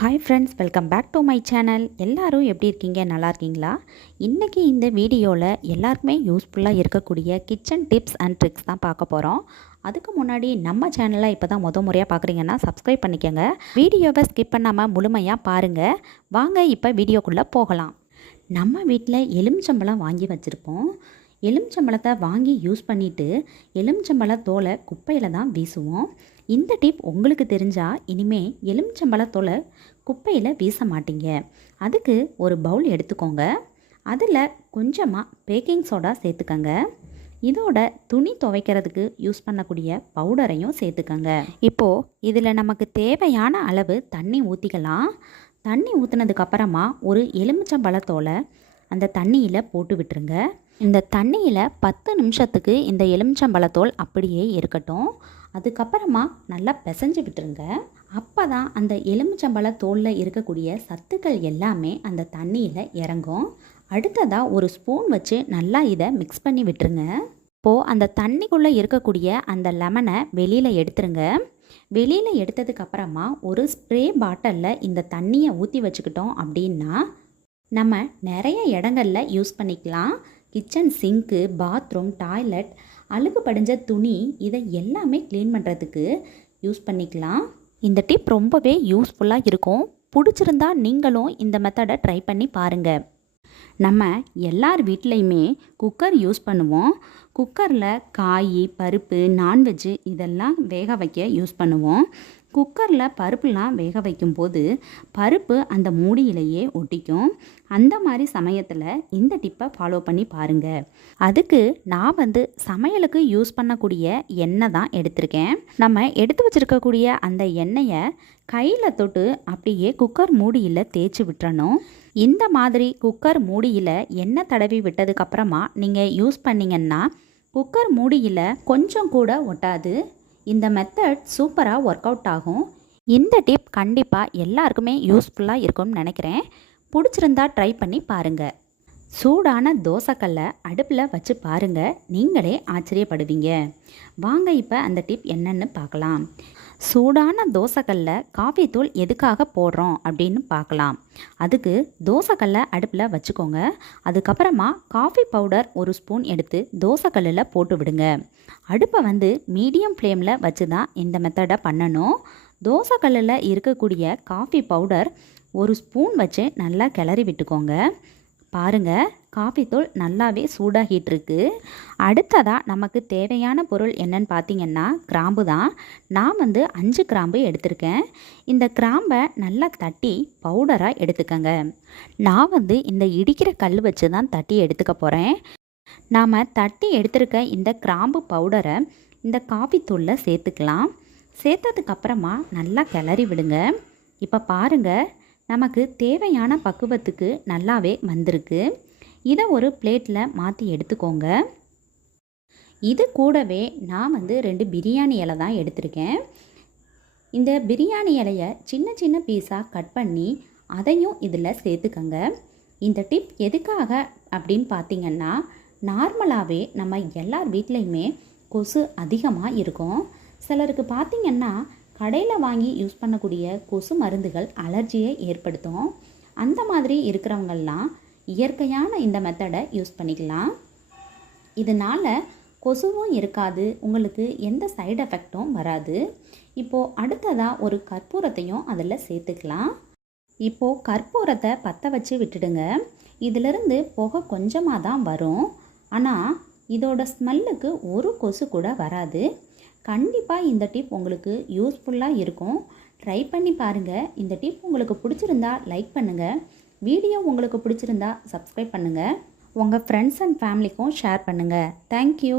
Hi friends welcome back to my channel எல்லோரும் எப்படி இருக்கீங்க? நல்லா இருக்கீங்களா? இன்றைக்கி இந்த வீடியோவில் எல்லாருக்குமே யூஸ்ஃபுல்லாக இருக்கக்கூடிய கிச்சன் டிப்ஸ் அண்ட் ட்ரிக்ஸ் தான் பார்க்க போகிறோம் அதுக்கு முன்னாடி நம்ம சேனலை இப்போ தான் முத முறையாக பார்க்குறீங்கன்னா சப்ஸ்கிரைப் பண்ணிக்கோங்க. வீடியோவை ஸ்கிப் பண்ணாமல் முழுமையாக பாருங்கள் வாங்க இப்போ வீடியோக்குள்ளே போகலாம். நம்ம வீட்டில் எலுமிச்சம்பழம் வாங்கி வச்சுருப்போம் எலுமிச்சம்பழத்தை வாங்கி யூஸ் பண்ணிவிட்டு எலுமிச்சம்பழ தோலை குப்பையில் தான் வீசுவோம். இந்த டிப் உங்களுக்கு தெரிஞ்சால் இனிமேல் எலுமிச்சம்பழ தோலை குப்பையில் வீச மாட்டீங்க. அதுக்கு ஒரு பவுல் எடுத்துக்கோங்க. அதில் கொஞ்சமாக பேக்கிங் சோடா சேர்த்துக்கங்க. இதோட துணி துவைக்கிறதுக்கு யூஸ் பண்ணக்கூடிய பவுடரையும் சேர்த்துக்கங்க. இப்போது இதில் நமக்கு தேவையான அளவு தண்ணி ஊற்றிக்கலாம் தண்ணி ஊற்றுனதுக்கப்புறமா ஒரு எலுமிச்சம்பழத்தோலை அந்த தண்ணியில் போட்டு விட்டுருங்க. இந்த தண்ணியில் பத்து நிமிஷத்துக்கு இந்த எலுமிச்சம்பழத்தோல் அப்படியே இருக்கட்டும். அதுக்கப்புறமா நல்லா பிசைஞ்சு விட்டுருங்க. அப்போ தான் அந்த எலுமிச்சம்பழ தோலில் இருக்கக்கூடிய சத்துக்கள் எல்லாமே அந்த தண்ணியில் இறங்கும். அடுத்ததாக ஒரு ஸ்பூன் வச்சு நல்லா இதை மிக்ஸ் பண்ணி விட்டுருங்க. இப்போது அந்த தண்ணிக்குள்ளே இருக்கக்கூடிய அந்த லெமனை வெளியில் எடுத்துருங்க. வெளியில் எடுத்ததுக்கப்புறமா ஒரு ஸ்ப்ரே பாட்டிலில் இந்த தண்ணியை ஊற்றி வச்சுக்கிட்டோம் அப்படின்னா நம்ம நிறைய இடங்களில் யூஸ் பண்ணிக்கலாம். கிச்சன் சிங்க்கு பாத்ரூம் டாய்லெட் அழுக்கு படிஞ்ச துணி இதை எல்லாமே க்ளீன் பண்ணுறதுக்கு யூஸ் பண்ணிக்கலாம். இந்த டிப் ரொம்பவே யூஸ்ஃபுல்லாக இருக்கும். பிடிச்சிருந்தா நீங்களும் இந்த மெத்தடை ட்ரை பண்ணி பாருங்கள் நம்ம எல்லார் வீட்லேயுமே குக்கர் யூஸ் பண்ணுவோம். குக்கரில் காய் பருப்பு நான்வெஜ்ஜு இதெல்லாம் வேக வைக்க யூஸ் பண்ணுவோம். குக்கரில் பருப்புலாம் வேக வைக்கும்போது பருப்பு அந்த மூடியிலேயே ஒட்டிக்கும். அந்த மாதிரி சமயத்தில் இந்த டிப்பை ஃபாலோ பண்ணி பாருங்கள் அதுக்கு நான் வந்து சமையலுக்கு யூஸ் பண்ணக்கூடிய எண்ணெய் தான் எடுத்திருக்கேன். நம்ம எடுத்து வச்சுருக்கக்கூடிய அந்த எண்ணெயை கையில் தொட்டு அப்படியே குக்கர் மூடியில் தேய்ச்சி விட்டுறணும். இந்த மாதிரி குக்கர் மூடியில் எண்ணெய் தடவி விட்டதுக்கப்புறமா நீங்கள் யூஸ் பண்ணிங்கன்னா குக்கர் மூடியில் கொஞ்சம் கூட ஒட்டாது. இந்த மெத்தட் சூப்பராக ஒர்க் அவுட் ஆகும். இந்த டிப் கண்டிப்பாக எல்லாருக்குமே யூஸ்ஃபுல்லாக இருக்கும்னு நினைக்கிறேன். பிடிச்சிருந்தா ட்ரை பண்ணி பாருங்கள் சூடான தோசைக்கல்லை அடுப்பில் வச்சு பாருங்கள் நீங்களே ஆச்சரியப்படுவீங்க. வாங்க இப்போ அந்த டிப் என்னன்னு பார்க்கலாம். சூடான தோசைக்கல்ல காஃபி தூள் எதுக்காக போடுறோம் அப்படின்னு பார்க்கலாம். அதுக்கு தோசைக்கல்லை அடுப்பில் வச்சுக்கோங்க. அதுக்கப்புறமா காஃபி பவுடர் ஒரு ஸ்பூன் எடுத்து தோசைக்கல்லில் போட்டு விடுங்க. அடுப்பை வந்து மீடியம் ஃப்ளேமில் வச்சு தான் இந்த மெத்தடை பண்ணணும். தோசைக்கல்லில் இருக்கக்கூடிய காஃபி பவுடர் ஒரு ஸ்பூன் வச்சு நல்லா கிளறி விட்டுக்கோங்க. பாருங்கள் காஃபி தூள் நல்லாவே சூடாகிட்டு இருக்கு அடுத்ததாக நமக்கு தேவையான பொருள் என்னன்னு பார்த்தீங்கன்னா கிராம்பு தான். நான் வந்து அஞ்சு கிராம்பு எடுத்திருக்கேன். இந்த கிராம்பை நல்லா தட்டி பவுடராக எடுத்துக்கங்க. நான் வந்து இந்த இடிக்கிற கல் வச்சு தான் தட்டி எடுத்துக்க போகிறேன் நாம் தட்டி எடுத்திருக்க இந்த கிராம்பு பவுடரை இந்த காஃபி தூளில் சேர்த்துக்கலாம். சேர்த்ததுக்கப்புறமா நல்லா கிளறி விடுங்க. இப்போ பாருங்கள் நமக்கு தேவையான பக்குவத்துக்கு நல்லாவே வந்திருக்கு. இதை ஒரு பிளேட்டில் மாற்றி எடுத்துக்கோங்க. இது கூடவே நான் வந்து ரெண்டு பிரியாணி இலை தான் எடுத்திருக்கேன். இந்த பிரியாணி இலையை சின்ன சின்ன பீஸாக கட் பண்ணி அதையும் இதில் சேர்த்துக்கங்க. இந்த டிப் எதுக்காக அப்படின்னு பார்த்தீங்கன்னா நார்மலாகவே நம்ம எல்லார் வீட்லேயுமே கொசு அதிகமாக இருக்கும். சிலருக்கு பார்த்திங்கன்னா கடையில் வாங்கி யூஸ் பண்ணக்கூடிய கொசு மருந்துகள் அலர்ஜியை ஏற்படுத்தும். அந்த மாதிரி இருக்கிறவங்கெல்லாம் இயற்கையான இந்த மெத்தடை யூஸ் பண்ணிக்கலாம். இதனால் கொசுவும் இருக்காது உங்களுக்கு எந்த சைடு எஃபெக்டும் வராது. இப்போது அடுத்ததாக ஒரு கற்பூரத்தையும் அதில் சேர்த்துக்கலாம். இப்போது கற்பூரத்தை பற்ற வச்சு விட்டுடுங்க. இதிலிருந்து புகை கொஞ்சமாக தான் வரும். ஆனால் இதோட ஸ்மெல்லுக்கு ஒரு கொசு கூட வராது. கண்டிப்பாக இந்த டிப் உங்களுக்கு யூஸ்ஃபுல்லாக இருக்கும். ட்ரை பண்ணி பாருங்கள் இந்த டிப் உங்களுக்கு பிடிச்சிருந்தா லைக் பண்ணுங்கள் வீடியோ உங்களுக்கு பிடிச்சிருந்தா சப்ஸ்கிரைப் பண்ணுங்கள் உங்கள் ஃப்ரெண்ட்ஸ் அண்ட் ஃபேமிலிக்கும் ஷேர் பண்ணுங்கள் தேங்க்யூ